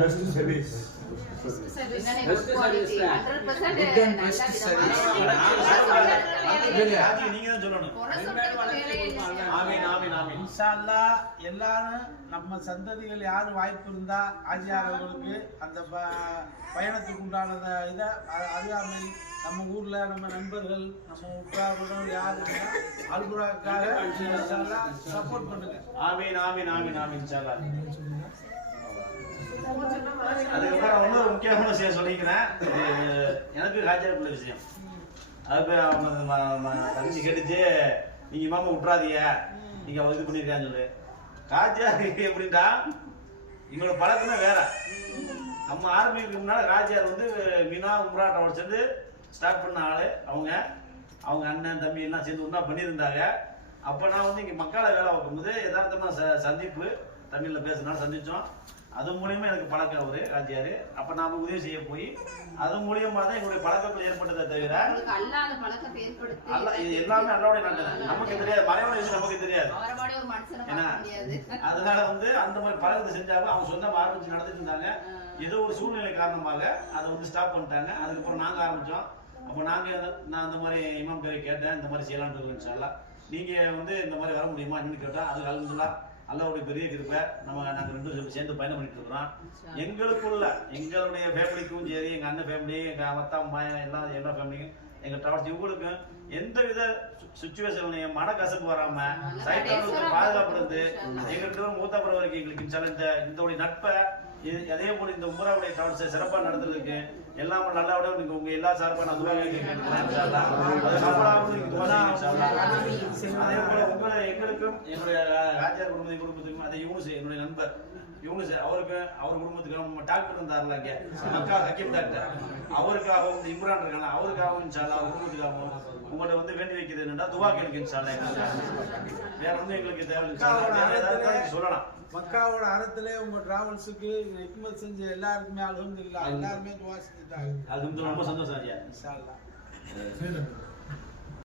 Best service எல்லாரும் நம்ம சந்ததிகள் யார் வாய்ப்பு இருந்தா ஆஜியார் அவர்களுக்கு அந்த ப- பயணத்துக்கு உண்டான இதை அறியாமல் நம்ம ஊர்ல நம்ம நண்பர்கள் நம்ம உற்றார்கள் யார் அல்குராக்காக சப்போர்ட் பண்ணுங்க ஆமீன் ஆமீன் ஆமீன் ஆமீன் அல்லாஹ். அதுக்கப்புறம் இன்னொரு முக்கியமான விஷயம் சொல்லிக்கிறேன். எனக்கு ஹாஜர் விஷயம். அது தங்கச்சி கேட்டுச்சு நீங்க மாமா விட்றாதீங்க நீங்க அவ இது பண்ணிருக்கான்னு சொல்லு. காஜியார் எப்படின்டா இவங்களோட பழக்கமே வேற. நம்ம ஆரம்பிக்கிறதுக்கு முன்னால ராஜியார் வந்து மீனா உம்ராட்டோட சேர்ந்து ஸ்டார்ட் பண்ண ஆளு. அவங்க அவங்க அண்ணன் தம்பி எல்லாம் சேர்ந்து ஒன்றா பண்ணியிருந்தாங்க. அப்போ நான் வந்து இங்கே மக்களை வேலை பார்க்கும்போது யதார்த்தமாக ச சந்திப்பு தமிழில் பேசுனாலும் சந்தித்தோம் அது மூலியமா எனக்கு பழக்கம் அவரு ராஜியார் அப்போ நாம உதவி செய்ய போய் அது மூலியமா தான் எங்களுடைய பழக்கங்கள் ஏற்பட்டதை தவிர அல்ல இது எல்லாமே அல்லாவுடைய நல்லது நமக்கு தெரியாது மறைவோட விஷயம் நமக்கு தெரியாது. ஏன்னா, அதனால வந்து அந்த மாதிரி பழக்கத்தை செஞ்சாங்க. அவங்க சொந்தமா ஆரம்பிச்சு நடத்திட்டு இருந்தாங்க. ஏதோ ஒரு சூழ்நிலை காரணமாக அதை வந்து ஸ்டாப் பண்ணிட்டாங்க. அதுக்கப்புறம் நாங்க ஆரம்பிச்சோம். அப்போ நாங்க நான் அந்த மாதிரி இமாம் பேரை கேட்டேன். இந்த மாதிரி செய்யலாம்னு இருக்கோம் இன்ஷால்லா நீங்க வந்து இந்த மாதிரி வர முடியுமா என்னன்னு கேட்டா அது அல்ஹம்துலில்லாஹ். அல்லாவுடைய பெரிய கிருப்பை நம்ம நாங்க ரெண்டு பேரும் சேர்ந்து பயணம் பண்ணிட்டு இருக்கிறோம். எங்களுக்குள்ள எங்களுடைய ஃபேமிலிக்கும் சரி எங்க அண்ணன் ஃபேமிலி எங்க அத்தா அம்மா எல்லா எல்லா ஃபேமிலிக்கும் எங்க ட்ராவல்ஸ் இவங்களுக்கும் எந்த வித சுச்சுவேஷன்லையும் மன கசப்பு வராம சைட்டாளுக்கு பாதுகாப்பு இருந்து எங்க ரெண்டு பேரும் மூத்தாப்புற வரைக்கும் எங்களுக்கு இந்த இந்த நட்பை இது- அதே போல இந்த உமராவுடைய ட்ராவல்ஸை சிறப்பா நடத்துறதுக்கு எல்லாம் நல்லபடியா நீங்க உங்க எல்லா சார்பா நான் துவா கேட்கிறேன் இன்ஷால்லா. அது போல உங்களை எங்களுக்கும் என்னுடைய ராஜார் குடும்பத்தை குடும்பத்துக்கும் அதே யூனுஸ் என்னுடைய நண்பர் யூனுஸ் அவருக்கு அவர் குடும்பத்துக்கு நம்ம டாக்டர் இருந்தார்ல இங்க மக்கா ஹக்கீம் டாக்டர். அவருக்காகவும் இந்த இம்ரான் இருக்காங்க அவருக்காகவும் இன்ஷால்லா அவர் குடும்பத்துக்காகவும் உங்கள்ட்ட வந்து வேண்டி வைக்கிறது என்னன்னா துவா கேளுங்க இன்ஷால்லா வேற ஒன்றும் எங்களுக்கு தேவை சொல்லலாம். மக்காவோட அறத்திலே உங்க டிராவல்ஸுக்கு ஹிக்மத் செஞ்ச எல்லாருக்குமே அல்ஹம்துலில்லாஹ் எல்லாருமே துவா செஞ்சுட்டாங்க. அது ரொம்ப சந்தோஷம் ஐயா. இன்ஷா அல்லாஹ்